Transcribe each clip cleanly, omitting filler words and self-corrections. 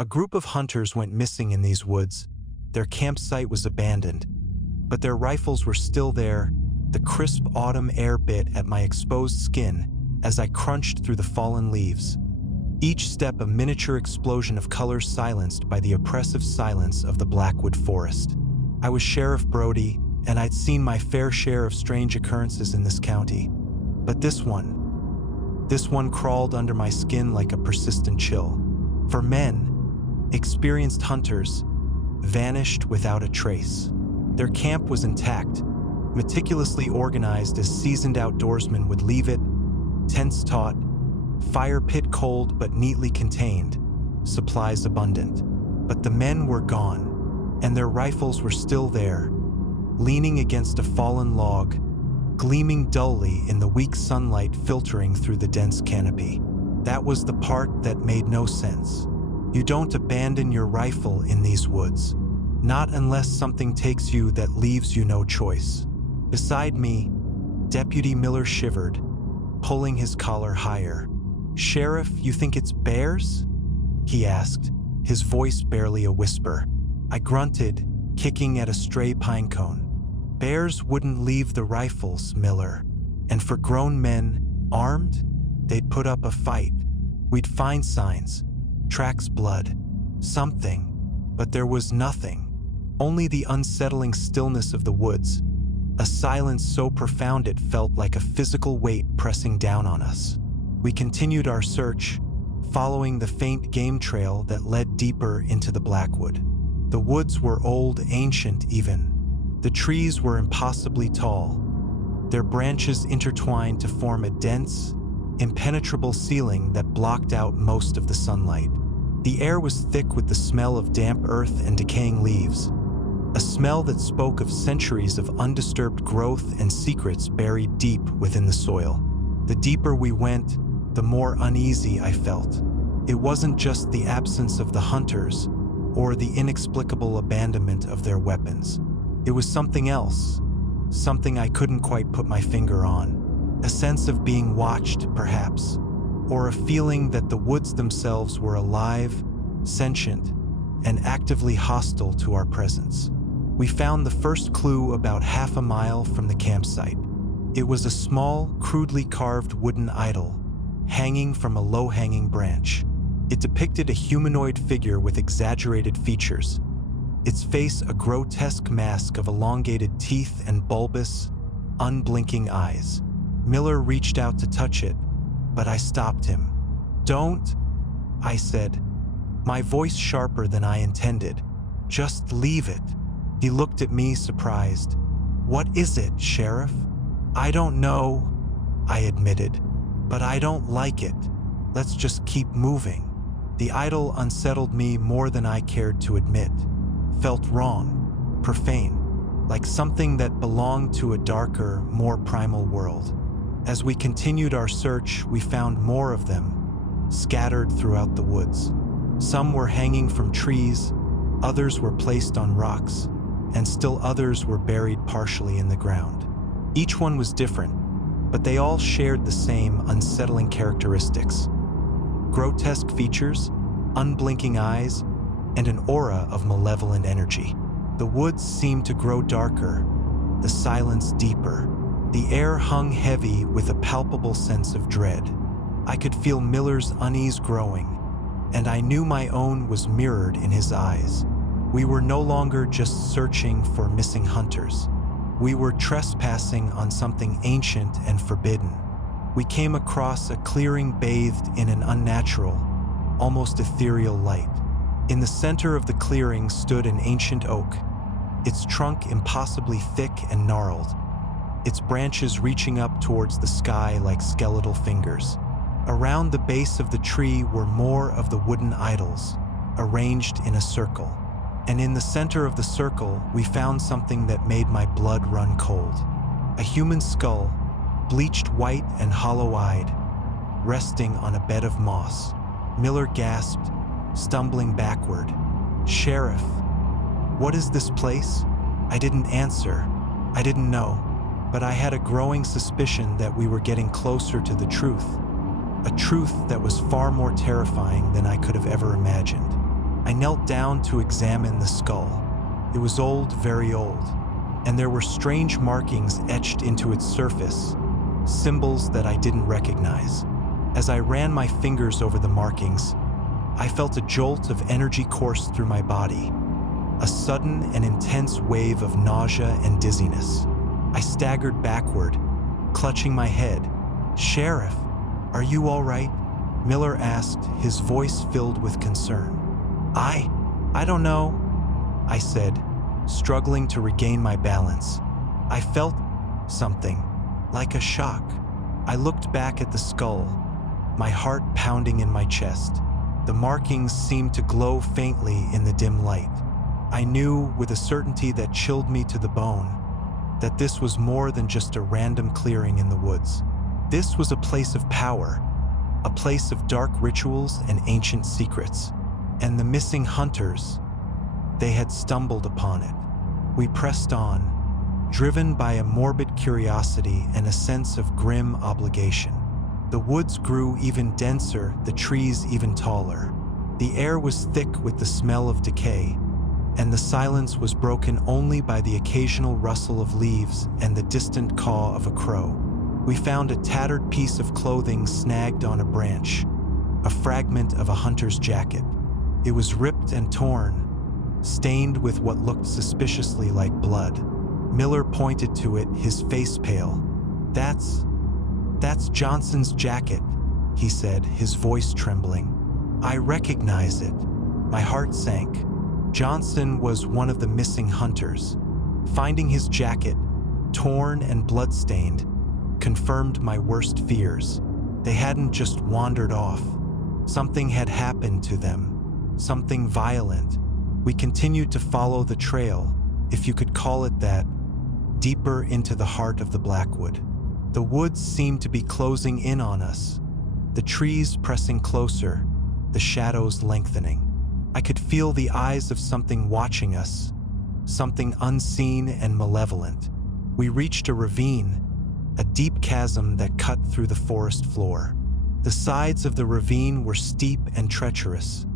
A group of hunters went missing in these woods. Their campsite was abandoned, but their rifles were still there. The crisp autumn air bit at my exposed skin as I crunched through the fallen leaves. Each step a miniature explosion of colors silenced by the oppressive silence of the Blackwood Forest. I was Sheriff Brody, and I'd seen my fair share of strange occurrences in this county. But this one crawled under my skin like a persistent chill. For men, experienced hunters, vanished without a trace. Their camp was intact, meticulously organized as seasoned outdoorsmen would leave it, tents taut, fire pit cold but neatly contained, supplies abundant. But the men were gone, and their rifles were still there, leaning against a fallen log, gleaming dully in the weak sunlight filtering through the dense canopy. That was the part that made no sense. You don't abandon your rifle in these woods, not unless something takes you that leaves you no choice. Beside me, Deputy Miller shivered, pulling his collar higher. "Sheriff, you think it's bears?" he asked, his voice barely a whisper. I grunted, kicking at a stray pine cone. Bears wouldn't leave the rifles, Miller. And for grown men, armed, they'd put up a fight. We'd find signs, tracks, blood, something. But there was nothing. Only the unsettling stillness of the woods, a silence so profound it felt like a physical weight pressing down on us. We continued our search, following the faint game trail that led deeper into the Blackwood. The woods were old, ancient even. The trees were impossibly tall, their branches intertwined to form a dense, impenetrable ceiling that blocked out most of the sunlight. The air was thick with the smell of damp earth and decaying leaves, a smell that spoke of centuries of undisturbed growth and secrets buried deep within the soil. The deeper we went, the more uneasy I felt. It wasn't just the absence of the hunters or the inexplicable abandonment of their weapons. It was something else, something I couldn't quite put my finger on. A sense of being watched, perhaps, or a feeling that the woods themselves were alive, sentient, and actively hostile to our presence. We found the first clue about half a mile from the campsite. It was a small, crudely carved wooden idol, hanging from a low-hanging branch. It depicted a humanoid figure with exaggerated features, its face a grotesque mask of elongated teeth and bulbous, unblinking eyes. Miller reached out to touch it, but I stopped him. "Don't," I said, my voice sharper than I intended. "Just leave it." He looked at me, surprised. "What is it, Sheriff?" "I don't know," I admitted, "but I don't like it. Let's just keep moving." The idol unsettled me more than I cared to admit. Felt wrong, profane, like something that belonged to a darker, more primal world. As we continued our search, we found more of them, scattered throughout the woods. Some were hanging from trees, others were placed on rocks, and still others were buried partially in the ground. Each one was different, but they all shared the same unsettling characteristics. Grotesque features, unblinking eyes, and an aura of malevolent energy. The woods seemed to grow darker, the silence deeper. The air hung heavy with a palpable sense of dread. I could feel Miller's unease growing, and I knew my own was mirrored in his eyes. We were no longer just searching for missing hunters. We were trespassing on something ancient and forbidden. We came across a clearing bathed in an unnatural, almost ethereal light. In the center of the clearing stood an ancient oak, its trunk impossibly thick and gnarled, its branches reaching up towards the sky like skeletal fingers. Around the base of the tree were more of the wooden idols, arranged in a circle. And in the center of the circle, we found something that made my blood run cold. A human skull, bleached white and hollow-eyed, resting on a bed of moss. Miller gasped, stumbling backward. "Sheriff, what is this place?" I didn't answer. I didn't know, but I had a growing suspicion that we were getting closer to the truth. A truth that was far more terrifying than I could have ever imagined. knelt down to examine the skull. It was old, very old, and there were strange markings etched into its surface, symbols that I didn't recognize. As I ran my fingers over the markings, I felt a jolt of energy course through my body, a sudden and intense wave of nausea and dizziness. I staggered backward, clutching my head. "Sheriff, are you all right?" Miller asked, his voice filled with concern. I don't know," I said, struggling to regain my balance. I felt something, like a shock. I looked back at the skull, my heart pounding in my chest. The markings seemed to glow faintly in the dim light. I knew with a certainty that chilled me to the bone that this was more than just a random clearing in the woods. This was a place of power, a place of dark rituals and ancient secrets. And the missing hunters, they had stumbled upon it. We pressed on, driven by a morbid curiosity and a sense of grim obligation. The woods grew even denser, the trees even taller. The air was thick with the smell of decay, and the silence was broken only by the occasional rustle of leaves and the distant caw of a crow. We found a tattered piece of clothing snagged on a branch, a fragment of a hunter's jacket. It was ripped and torn, stained with what looked suspiciously like blood. Miller pointed to it, his face pale. That's Johnson's jacket," he said, his voice trembling. "I recognize it." My heart sank. Johnson was one of the missing hunters. Finding his jacket, torn and bloodstained, confirmed my worst fears. They hadn't just wandered off. Something had happened to them, something violent. We continued to follow the trail, if you could call it that, deeper into the heart of the Blackwood. The woods seemed to be closing in on us, the trees pressing closer, the shadows lengthening. I could feel the eyes of something watching us, something unseen and malevolent. We reached a ravine, a deep chasm that cut through the forest floor. The sides of the ravine were steep and treacherous,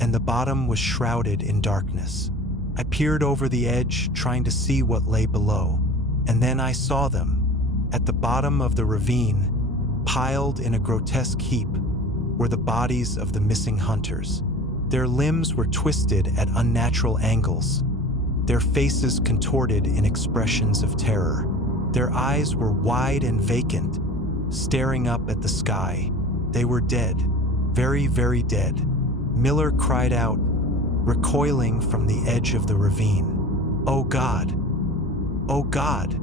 and the bottom was shrouded in darkness. I peered over the edge, trying to see what lay below, and then I saw them. At the bottom of the ravine, piled in a grotesque heap, were the bodies of the missing hunters. Their limbs were twisted at unnatural angles, their faces contorted in expressions of terror. Their eyes were wide and vacant, staring up at the sky. They were dead, very, very dead. Miller cried out, recoiling from the edge of the ravine. "Oh God! Oh God!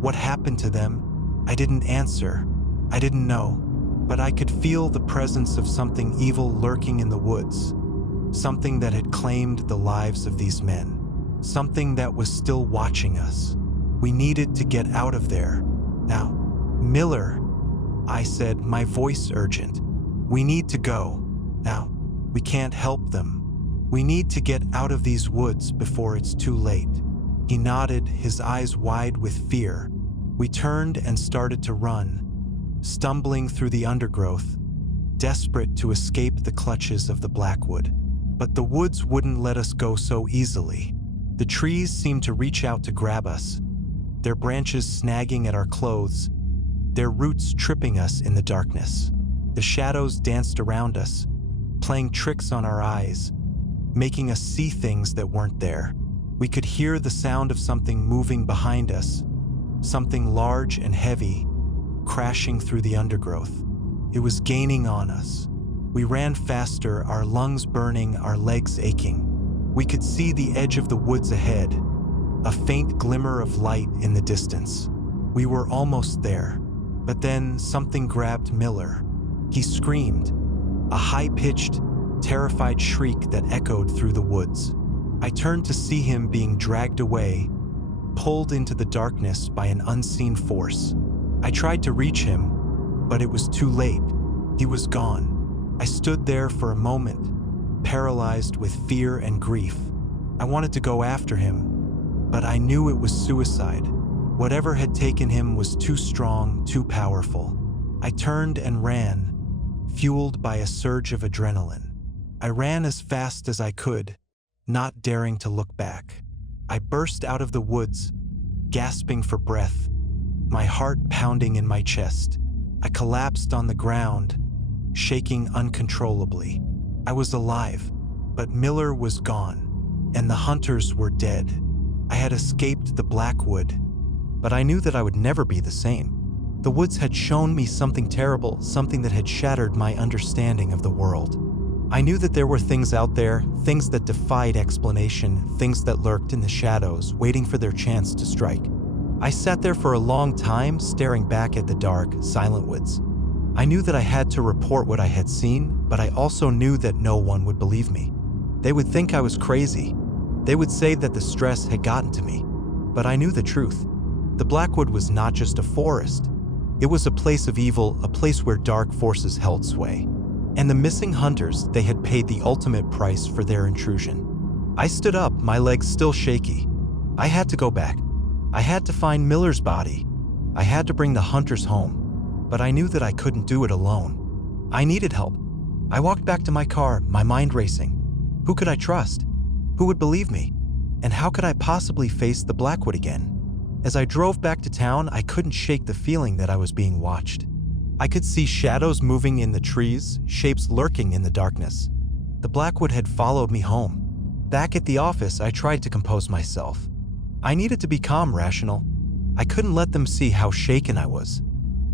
What happened to them?" I didn't answer. I didn't know, but I could feel the presence of something evil lurking in the woods, something that had claimed the lives of these men, something that was still watching us. We needed to get out of there. Now, "Miller," I said, my voice urgent. "We need to go. Now, we can't help them. We need to get out of these woods before it's too late." He nodded, his eyes wide with fear. We turned and started to run, stumbling through the undergrowth, desperate to escape the clutches of the Blackwood. But the woods wouldn't let us go so easily. The trees seemed to reach out to grab us, their branches snagging at our clothes, their roots tripping us in the darkness. The shadows danced around us, playing tricks on our eyes, making us see things that weren't there. We could hear the sound of something moving behind us, something large and heavy, crashing through the undergrowth. It was gaining on us. We ran faster, our lungs burning, our legs aching. We could see the edge of the woods ahead, a faint glimmer of light in the distance. We were almost there, but then something grabbed Miller. He screamed, a high-pitched, terrified shriek that echoed through the woods. I turned to see him being dragged away, pulled into the darkness by an unseen force. I tried to reach him, but it was too late. He was gone. I stood there for a moment, paralyzed with fear and grief. I wanted to go after him, but I knew it was suicide. Whatever had taken him was too strong, too powerful. I turned and ran, fueled by a surge of adrenaline. I ran as fast as I could, not daring to look back. I burst out of the woods, gasping for breath, my heart pounding in my chest. I collapsed on the ground, shaking uncontrollably. I was alive, but Miller was gone, and the hunters were dead. I had escaped the Blackwood, but I knew that I would never be the same. The woods had shown me something terrible, something that had shattered my understanding of the world. I knew that there were things out there, things that defied explanation, things that lurked in the shadows, waiting for their chance to strike. I sat there for a long time, staring back at the dark, silent woods. I knew that I had to report what I had seen, but I also knew that no one would believe me. They would think I was crazy. They would say that the stress had gotten to me. But I knew the truth. The Blackwood was not just a forest. It was a place of evil, a place where dark forces held sway. And the missing hunters, they had paid the ultimate price for their intrusion. I stood up, my legs still shaky. I had to go back. I had to find Miller's body. I had to bring the hunters home. But I knew that I couldn't do it alone. I needed help. I walked back to my car, my mind racing. Who could I trust? Who would believe me? And how could I possibly face the Blackwood again? As I drove back to town, I couldn't shake the feeling that I was being watched. I could see shadows moving in the trees, shapes lurking in the darkness. The Blackwood had followed me home. Back at the office, I tried to compose myself. I needed to be calm, rational. I couldn't let them see how shaken I was.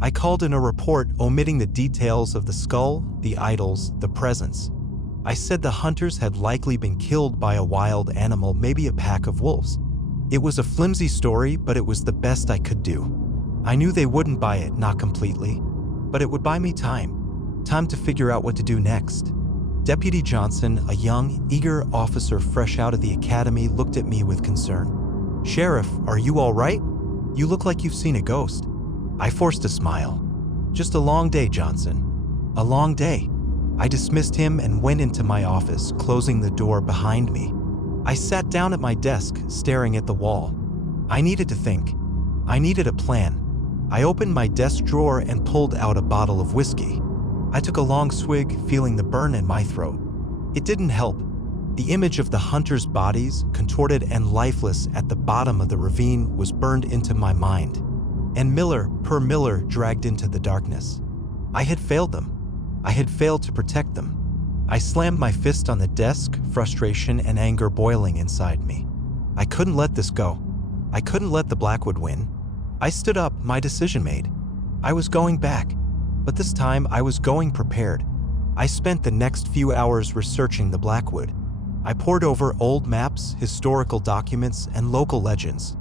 I called in a report omitting the details of the skull, the idols, the presence. I said the hunters had likely been killed by a wild animal, maybe a pack of wolves. It was a flimsy story, but it was the best I could do. I knew they wouldn't buy it, not completely, but it would buy me time. Time to figure out what to do next. Deputy Johnson, a young, eager officer fresh out of the academy, looked at me with concern. "Sheriff, are you all right? You look like you've seen a ghost." I forced a smile. "Just a long day, Johnson. A long day." I dismissed him and went into my office, closing the door behind me. I sat down at my desk, staring at the wall. I needed to think. I needed a plan. I opened my desk drawer and pulled out a bottle of whiskey. I took a long swig, feeling the burn in my throat. It didn't help. The image of the hunters' bodies, contorted and lifeless at the bottom of the ravine, was burned into my mind. And Miller, poor Miller, dragged into the darkness. I had failed them. I had failed to protect them. I slammed my fist on the desk, frustration and anger boiling inside me. I couldn't let this go. I couldn't let the Blackwood win. I stood up, my decision made. I was going back, but this time I was going prepared. I spent the next few hours researching the Blackwood. I pored over old maps, historical documents, and local legends.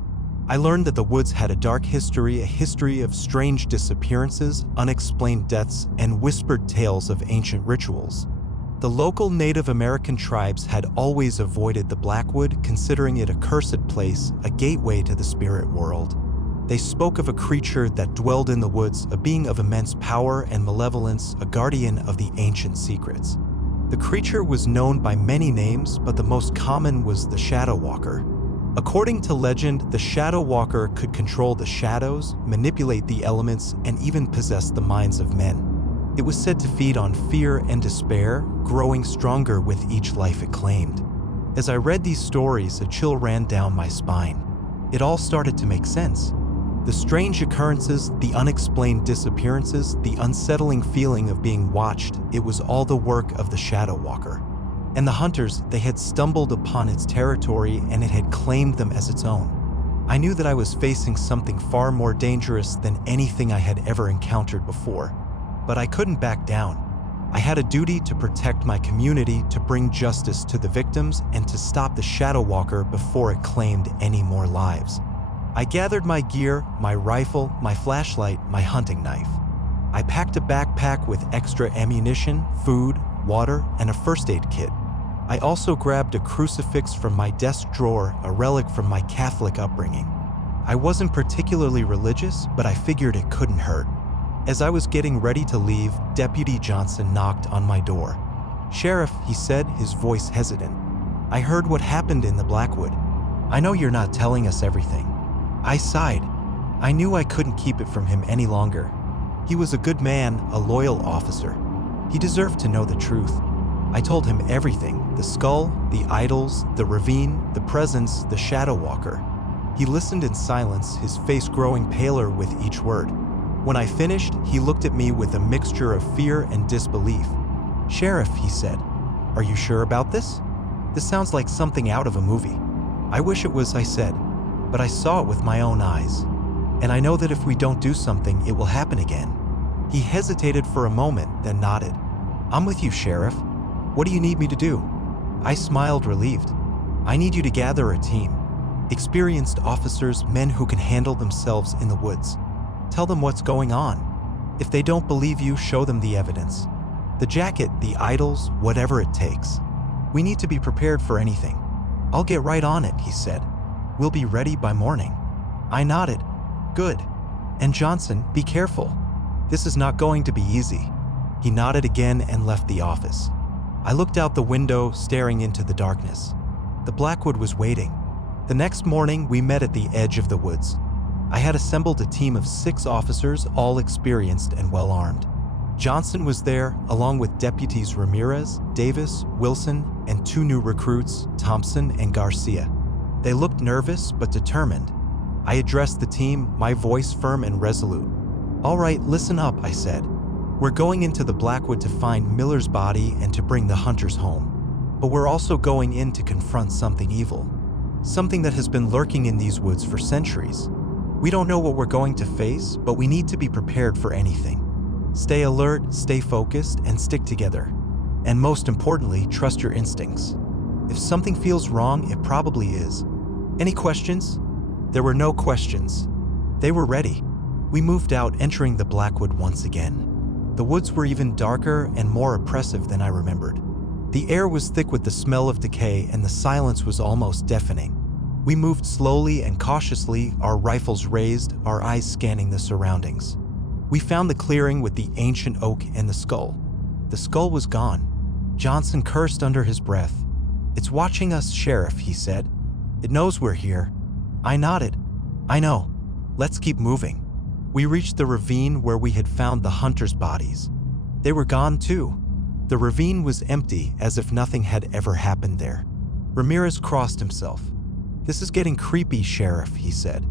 I learned that the woods had a dark history, a history of strange disappearances, unexplained deaths, and whispered tales of ancient rituals. The local Native American tribes had always avoided the Blackwood, considering it a cursed place, a gateway to the spirit world. They spoke of a creature that dwelled in the woods, a being of immense power and malevolence, a guardian of the ancient secrets. The creature was known by many names, but the most common was the Shadow Walker. According to legend, the Shadow Walker could control the shadows, manipulate the elements, and even possess the minds of men. It was said to feed on fear and despair, growing stronger with each life it claimed. As I read these stories, a chill ran down my spine. It all started to make sense. The strange occurrences, the unexplained disappearances, the unsettling feeling of being watched, it was all the work of the Shadow Walker. And the hunters, they had stumbled upon its territory and it had claimed them as its own. I knew that I was facing something far more dangerous than anything I had ever encountered before. But I couldn't back down. I had a duty to protect my community, to bring justice to the victims, and to stop the Shadow Walker before it claimed any more lives. I gathered my gear, my rifle, my flashlight, my hunting knife. I packed a backpack with extra ammunition, food, water, and a first aid kit. I also grabbed a crucifix from my desk drawer, a relic from my Catholic upbringing. I wasn't particularly religious, but I figured it couldn't hurt. As I was getting ready to leave, Deputy Johnson knocked on my door. "Sheriff," he said, his voice hesitant. "I heard what happened in the Blackwood. I know you're not telling us everything." I sighed. I knew I couldn't keep it from him any longer. He was a good man, a loyal officer. He deserved to know the truth. I told him everything: the skull, the idols, the ravine, the presence, the shadow walker. He listened in silence, his face growing paler with each word. When I finished, he looked at me with a mixture of fear and disbelief. "Sheriff," he said, "are you sure about this? This sounds like something out of a movie." "I wish it was," I said, "but I saw it with my own eyes. And I know that if we don't do something, it will happen again." He hesitated for a moment, then nodded. "I'm with you, Sheriff. What do you need me to do?" I smiled, relieved. "I need you to gather a team. Experienced officers, men who can handle themselves in the woods. Tell them what's going on. If they don't believe you, show them the evidence. The jacket, the idols, whatever it takes. We need to be prepared for anything." "I'll get right on it," he said. "We'll be ready by morning." I nodded. "Good. And Johnson, be careful. This is not going to be easy." He nodded again and left the office. I looked out the window, staring into the darkness. The Blackwood was waiting. The next morning, we met at the edge of the woods. I had assembled a team of 6 officers, all experienced and well-armed. Johnson was there, along with deputies Ramirez, Davis, Wilson, and 2 new recruits, Thompson and Garcia. They looked nervous but determined. I addressed the team, my voice firm and resolute. "All right, listen up," I said. "We're going into the Blackwood to find Miller's body and to bring the hunters home. But we're also going in to confront something evil. Something that has been lurking in these woods for centuries. We don't know what we're going to face, but we need to be prepared for anything. Stay alert, stay focused, and stick together. And most importantly, trust your instincts. If something feels wrong, it probably is. Any questions?" There were no questions. They were ready. We moved out, entering the Blackwood once again. The woods were even darker and more oppressive than I remembered. The air was thick with the smell of decay, and the silence was almost deafening. We moved slowly and cautiously, our rifles raised, our eyes scanning the surroundings. We found the clearing with the ancient oak and the skull. The skull was gone. Johnson cursed under his breath. "It's watching us, Sheriff," he said. "It knows we're here." I nodded. "I know. Let's keep moving." We reached the ravine where we had found the hunters' bodies. They were gone too. The ravine was empty, as if nothing had ever happened there. Ramirez crossed himself. "This is getting creepy, Sheriff," he said.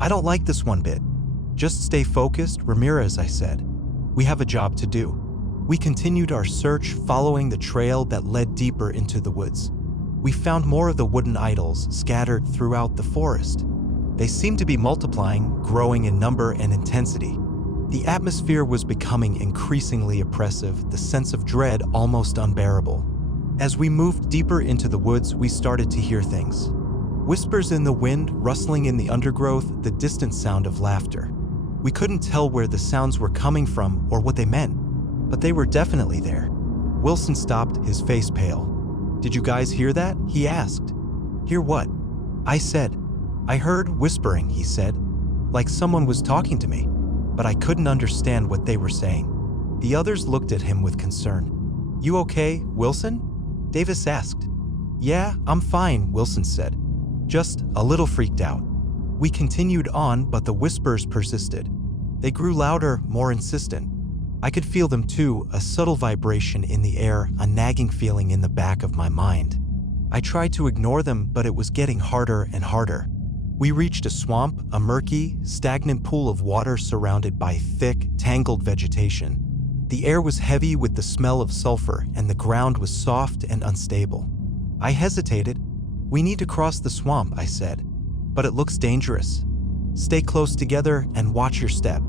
"I don't like this one bit." "Just stay focused, Ramirez," I said. "We have a job to do." We continued our search, following the trail that led deeper into the woods. We found more of the wooden idols scattered throughout the forest. They seemed to be multiplying, growing in number and intensity. The atmosphere was becoming increasingly oppressive, the sense of dread almost unbearable. As we moved deeper into the woods, we started to hear things. Whispers in the wind, rustling in the undergrowth, the distant sound of laughter. We couldn't tell where the sounds were coming from or what they meant, but they were definitely there. Wilson stopped, his face pale. "Did you guys hear that?" he asked. "Hear what?" I said. "I heard whispering," he said, "like someone was talking to me, but I couldn't understand what they were saying." The others looked at him with concern. "You okay, Wilson?" Davis asked. "Yeah, I'm fine," Wilson said. "Just a little freaked out." We continued on, but the whispers persisted. They grew louder, more insistent. I could feel them too, a subtle vibration in the air, a nagging feeling in the back of my mind. I tried to ignore them, but it was getting harder and harder. We reached a swamp, a murky, stagnant pool of water surrounded by thick, tangled vegetation. The air was heavy with the smell of sulfur, and the ground was soft and unstable. I hesitated. "We need to cross the swamp," I said, "but it looks dangerous. Stay close together and watch your step."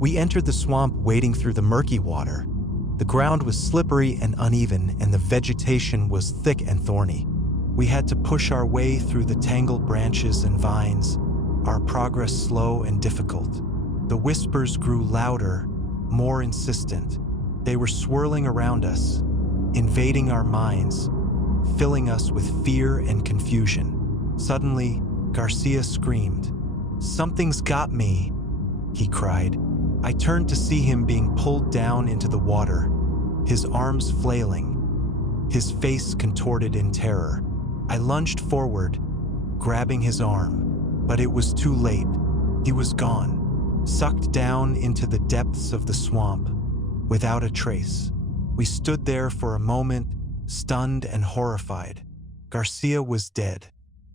We entered the swamp, wading through the murky water. The ground was slippery and uneven, and the vegetation was thick and thorny. We had to push our way through the tangled branches and vines, our progress slow and difficult. The whispers grew louder, more insistent. They were swirling around us, invading our minds, filling us with fear and confusion. Suddenly, Garcia screamed. "Something's got me," he cried. I turned to see him being pulled down into the water, his arms flailing, his face contorted in terror. I lunged forward, grabbing his arm, but it was too late. He was gone, sucked down into the depths of the swamp, without a trace. We stood there for a moment, stunned and horrified. Garcia was dead,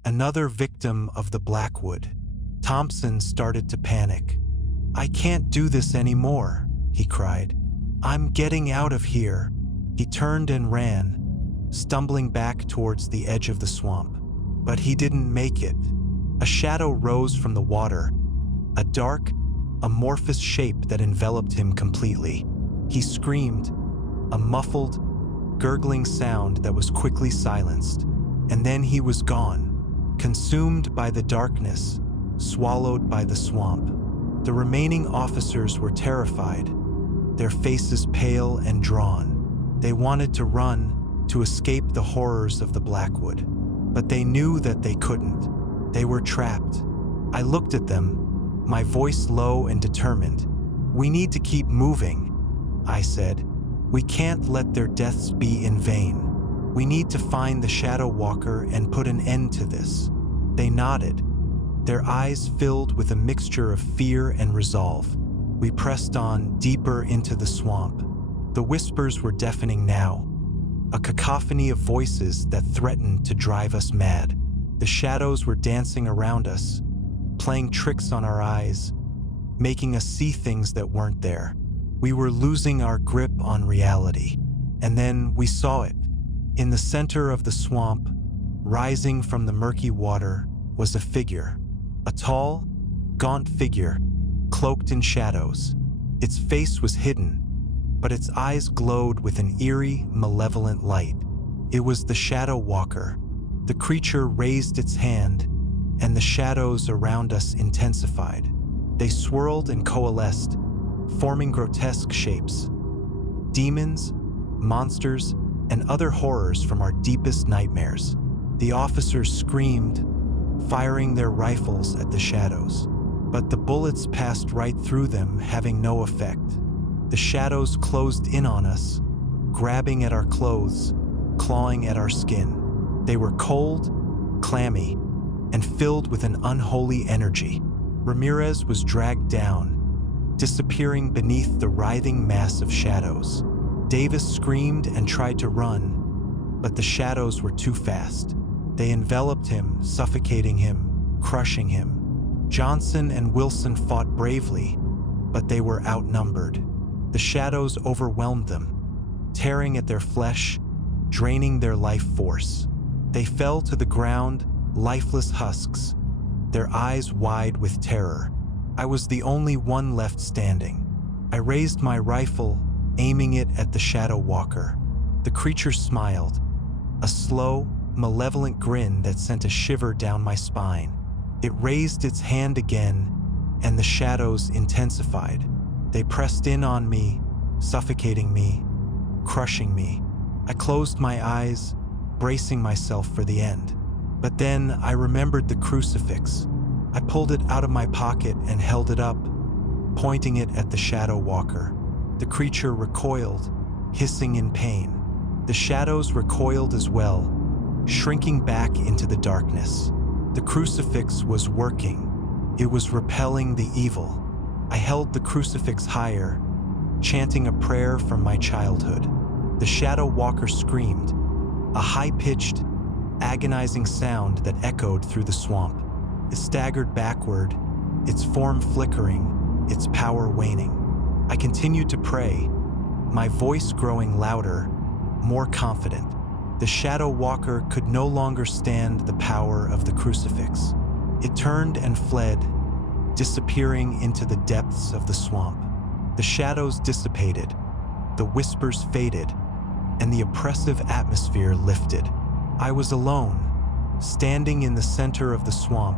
another victim of the Blackwood. Thompson started to panic. "I can't do this anymore," he cried. "I'm getting out of here." He turned and ran, stumbling back towards the edge of the swamp. But he didn't make it. A shadow rose from the water, a dark, amorphous shape that enveloped him completely. He screamed, a muffled, gurgling sound that was quickly silenced. And then he was gone, consumed by the darkness, swallowed by the swamp. The remaining officers were terrified, their faces pale and drawn. They wanted to run, to escape the horrors of the Blackwood. But they knew that they couldn't. They were trapped. I looked at them, my voice low and determined. "We need to keep moving," I said. "We can't let their deaths be in vain. We need to find the Shadow Walker and put an end to this." They nodded, their eyes filled with a mixture of fear and resolve. We pressed on deeper into the swamp. The whispers were deafening now, a cacophony of voices that threatened to drive us mad. The shadows were dancing around us, playing tricks on our eyes, making us see things that weren't there. We were losing our grip on reality. And then we saw it. In the center of the swamp, rising from the murky water, was a figure. A tall, gaunt figure, cloaked in shadows. Its face was hidden, but its eyes glowed with an eerie, malevolent light. It was the Shadow Walker. The creature raised its hand, and the shadows around us intensified. They swirled and coalesced, forming grotesque shapes. Demons, monsters, and other horrors from our deepest nightmares. The officers screamed, firing their rifles at the shadows. But the bullets passed right through them, having no effect. The shadows closed in on us, grabbing at our clothes, clawing at our skin. They were cold, clammy, and filled with an unholy energy. Ramirez was dragged down, disappearing beneath the writhing mass of shadows. Davis screamed and tried to run, but the shadows were too fast. They enveloped him, suffocating him, crushing him. Johnson and Wilson fought bravely, but they were outnumbered. The shadows overwhelmed them, tearing at their flesh, draining their life force. They fell to the ground, lifeless husks, their eyes wide with terror. I was the only one left standing. I raised my rifle, aiming it at the Shadow Walker. The creature smiled, a slow, malevolent grin that sent a shiver down my spine. It raised its hand again, and the shadows intensified. They pressed in on me, suffocating me, crushing me. I closed my eyes, bracing myself for the end. But then I remembered the crucifix. I pulled it out of my pocket and held it up, pointing it at the Shadow Walker. The creature recoiled, hissing in pain. The shadows recoiled as well, shrinking back into the darkness. The crucifix was working. It was repelling the evil. I held the crucifix higher, chanting a prayer from my childhood. The Shadow Walker screamed, a high-pitched, agonizing sound that echoed through the swamp. It staggered backward, its form flickering, its power waning. I continued to pray, my voice growing louder, more confident. The Shadow Walker could no longer stand the power of the crucifix. It turned and fled, disappearing into the depths of the swamp. The shadows dissipated, the whispers faded, and the oppressive atmosphere lifted. I was alone, standing in the center of the swamp,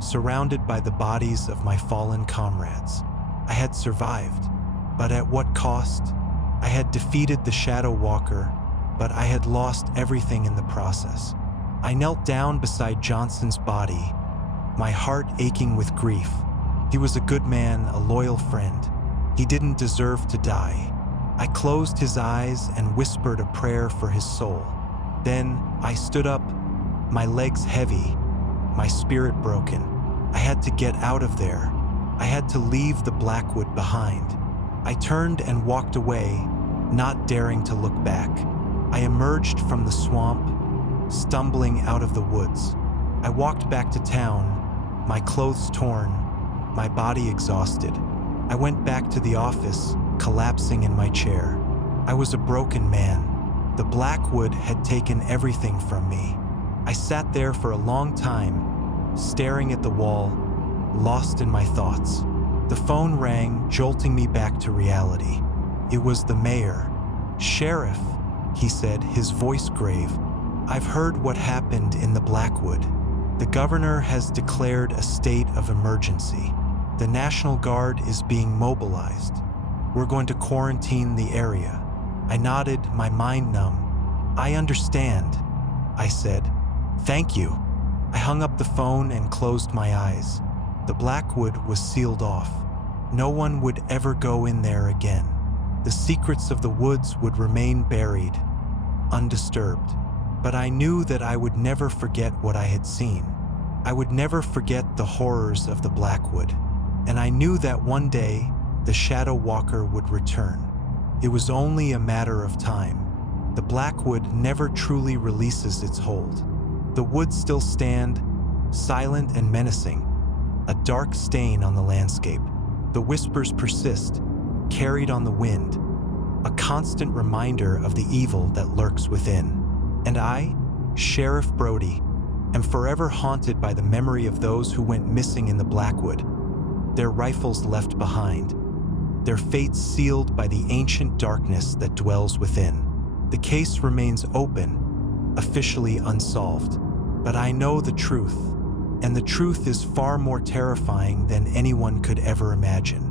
surrounded by the bodies of my fallen comrades. I had survived, but at what cost? I had defeated the Shadow Walker, but I had lost everything in the process. I knelt down beside Johnson's body, my heart aching with grief. He was a good man, a loyal friend. He didn't deserve to die. I closed his eyes and whispered a prayer for his soul. Then I stood up, my legs heavy, my spirit broken. I had to get out of there. I had to leave the Blackwood behind. I turned and walked away, not daring to look back. I emerged from the swamp, stumbling out of the woods. I walked back to town, my clothes torn, my body exhausted. I went back to the office, collapsing in my chair. I was a broken man. The Blackwood had taken everything from me. I sat there for a long time, staring at the wall, lost in my thoughts. The phone rang, jolting me back to reality. It was the mayor. "Sheriff," he said, his voice grave, "I've heard what happened in the Blackwood. The governor has declared a state of emergency. The National Guard is being mobilized. We're going to quarantine the area." I nodded, my mind numb. "I understand," I said. "Thank you." I hung up the phone and closed my eyes. The Blackwood was sealed off. No one would ever go in there again. The secrets of the woods would remain buried, undisturbed. But I knew that I would never forget what I had seen. I would never forget the horrors of the Blackwood. And I knew that one day, the Shadow Walker would return. It was only a matter of time. The Blackwood never truly releases its hold. The woods still stand, silent and menacing, a dark stain on the landscape. The whispers persist, carried on the wind, a constant reminder of the evil that lurks within. And I, Sheriff Brody, am forever haunted by the memory of those who went missing in the Blackwood, their rifles left behind, their fates sealed by the ancient darkness that dwells within. The case remains open, officially unsolved, but I know the truth, and the truth is far more terrifying than anyone could ever imagine.